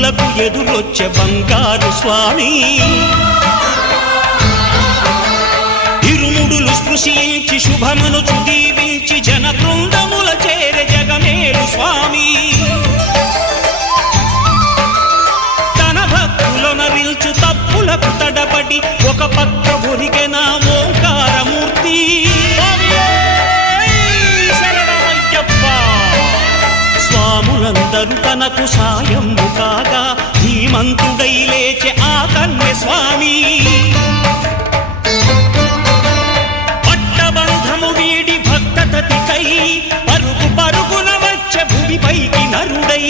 భక్తులకు ఎదురొచ్చే బంగారు స్వామి ఇరుముడులు స్పృశించి శుభమనుచు దీవించి జన బృందముల చేరే జగమేలు స్వామి తన భక్తులొనరిల్చు తప్పులకు తడబడి ఒక పక్క ఒరిగెన ఓంకారమూర్తి స్వాములందరూ తనకు సాయము కాగా ధీమంతుడై లేచే ఆ కన్య స్వామి పట్టబంధము వీడి భక్తతతికై పరుగు పరుగున వచ్చే భూమిపైకి నరుడై